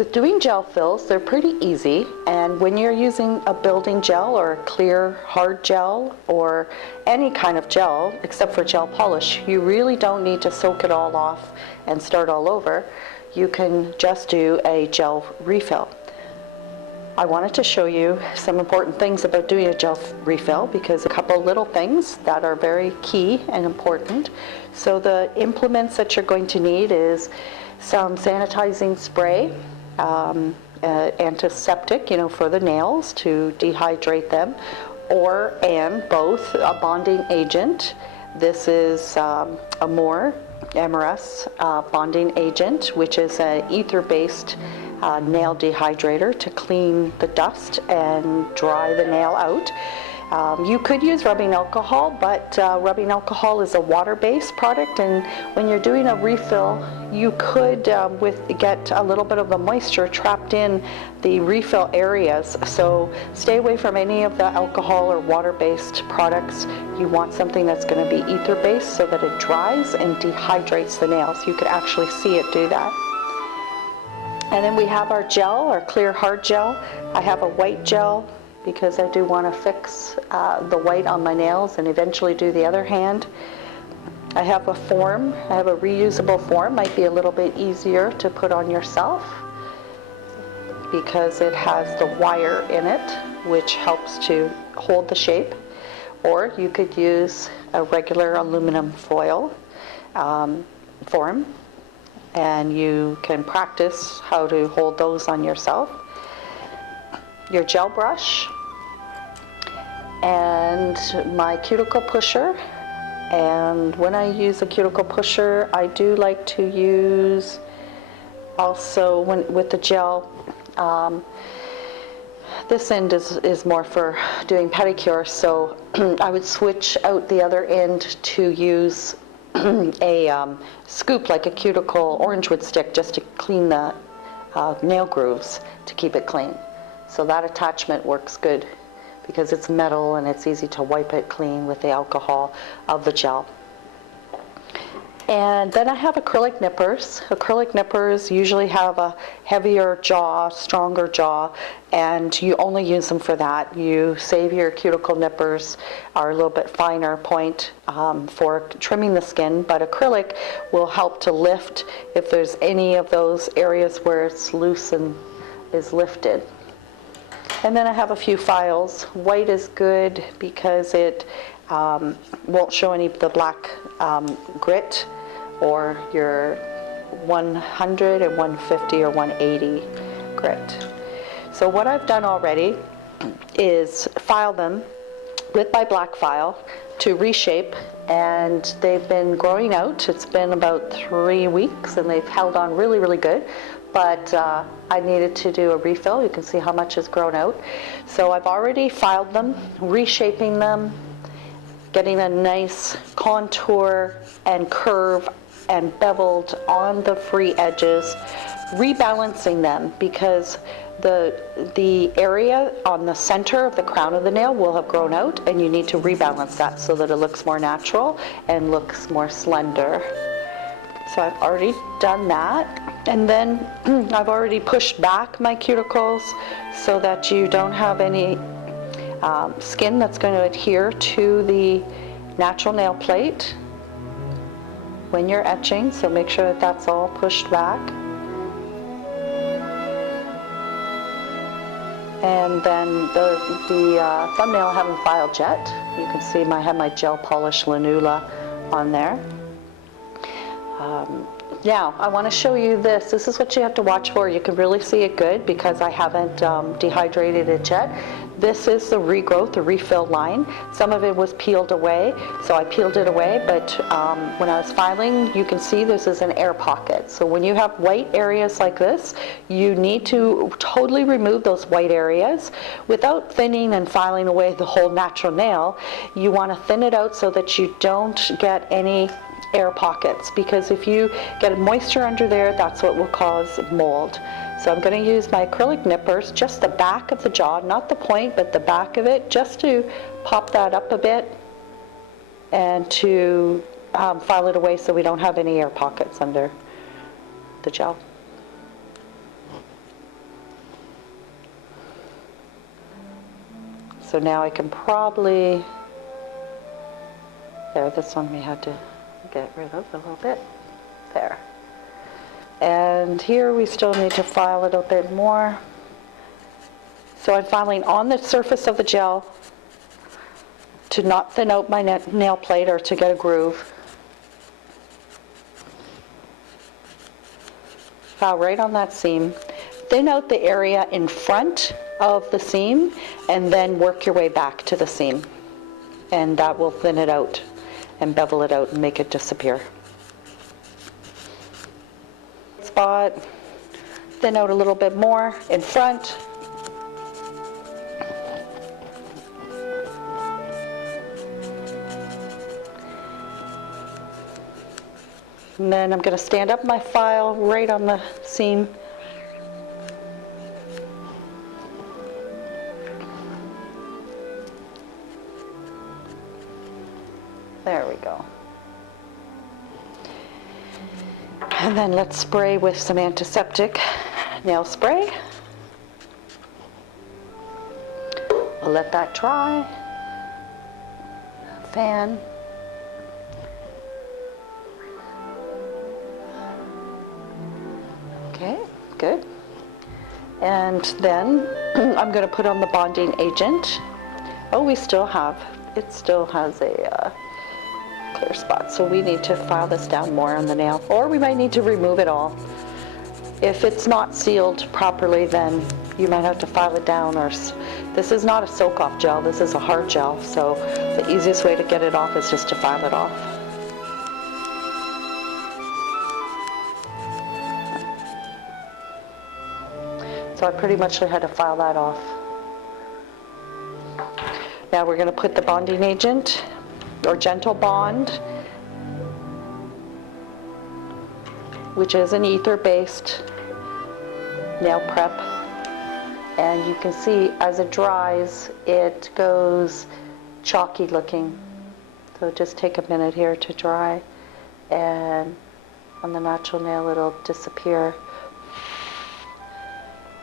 With doing gel fills, they're pretty easy, and when you're using a building gel or a clear hard gel or any kind of gel except for gel polish, you really don't need to soak it all off and start all over. You can just do a gel refill. I wanted to show you some important things about doing a gel refill, because a couple little things that are very key and important. So the implements that you're going to need is some sanitizing spray, antiseptic, for the nails to dehydrate them, and both a bonding agent. This is Amore MRS bonding agent, which is an ether-based nail dehydrator to clean the dust and dry the nail out. You could use rubbing alcohol, but rubbing alcohol is a water-based product, and when you're doing a refill, you could get a little bit of the moisture trapped in the refill areas. So stay away from any of the alcohol or water-based products. You want something that's going to be ether-based so that it dries and dehydrates the nails. You could actually see it do that. And then we have our gel, our clear hard gel. I have a white gel because I do want to fix the white on my nails and eventually do the other hand. I have a form. I have a reusable form. Might be a little bit easier to put on yourself because it has the wire in it, which helps to hold the shape. Or you could use a regular aluminum foil form, and you can practice how to hold those on yourself. Your gel brush, and my cuticle pusher. And when I use a cuticle pusher, I do like to use also with the gel, this end is more for doing pedicure, so I would switch out the other end to use a scoop like a cuticle orangewood stick just to clean the nail grooves to keep it clean. So that attachment works good because it's metal and it's easy to wipe it clean with the alcohol of the gel. And then I have acrylic nippers. Acrylic nippers usually have a heavier jaw, stronger jaw, and you only use them for that. You save your cuticle nippers, are a little bit finer point for trimming the skin, but acrylic will help to lift if there's any of those areas where it's loose and is lifted. And then I have a few files. White is good because it won't show any of the black grit, or your 100 and 150 or 180 grit. So what I've done already is file them with my black file to reshape, and they've been growing out. It's been about 3 weeks and they've held on really, really good. But I needed to do a refill. You can see how much has grown out. So I've already filed them, reshaping them, getting a nice contour and curve and beveled on the free edges, rebalancing them because the area on the center of the crown of the nail will have grown out, and you need to rebalance that so that it looks more natural and looks more slender. So I've already done that, and then I've already pushed back my cuticles so that you don't have any skin that's going to adhere to the natural nail plate when you're etching, so make sure that that's all pushed back. And then the thumbnail I haven't filed yet. You can see I have my gel polish lanula on there. Now I want to show you this. This is what you have to watch for. You can really see it good because I haven't dehydrated it yet. This is the regrowth, the refill line. Some of it was peeled away, so I peeled it away, but when I was filing, you can see this is an air pocket. So when you have white areas like this, you need to totally remove those white areas without thinning and filing away the whole natural nail. You want to thin it out so that you don't get any air pockets, because if you get moisture under there, that's what will cause mold. So I'm going to use my acrylic nippers, just the back of the jaw, not the point, but the back of it, just to pop that up a bit and to file it away so we don't have any air pockets under the gel. So now I can probably, there, this one we had to get rid of a little bit. There. And here we still need to file a little bit more. So I'm filing on the surface of the gel to not thin out my nail plate or to get a groove. File right on that seam. Thin out the area in front of the seam and then work your way back to the seam. And that will thin it out and bevel it out and make it disappear. Spot, thin out a little bit more in front. And then I'm going to stand up my file right on the seam. There we go. And then let's spray with some antiseptic nail spray. We'll let that dry. Fan. Okay, good. And then I'm going to put on the bonding agent. Oh, we still have, it still has a clear spot, so we need to file this down more on the nail, or we might need to remove it all. If it's not sealed properly, then you might have to file it down, or this is not a soak-off gel, this is a hard gel, so the easiest way to get it off is just to file it off. So I pretty much had to file that off. Now we're going to put the bonding agent, or gentle bond, which is an ether-based nail prep. And you can see as it dries, it goes chalky looking. So just take a minute here to dry, and on the natural nail it'll disappear.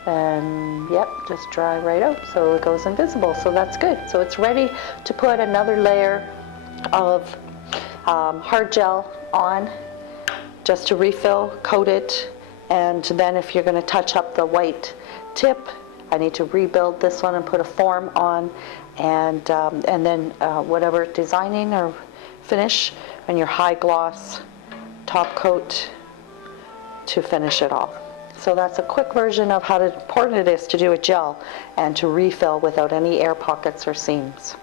And yep, just dry right out, so it goes invisible, so that's good. So it's ready to put another layer of hard gel on, just to refill, coat it, and then if you're going to touch up the white tip, I need to rebuild this one and put a form on, and then whatever designing or finish, and your high gloss top coat to finish it all. So that's a quick version of how important it is to do a gel and to refill without any air pockets or seams.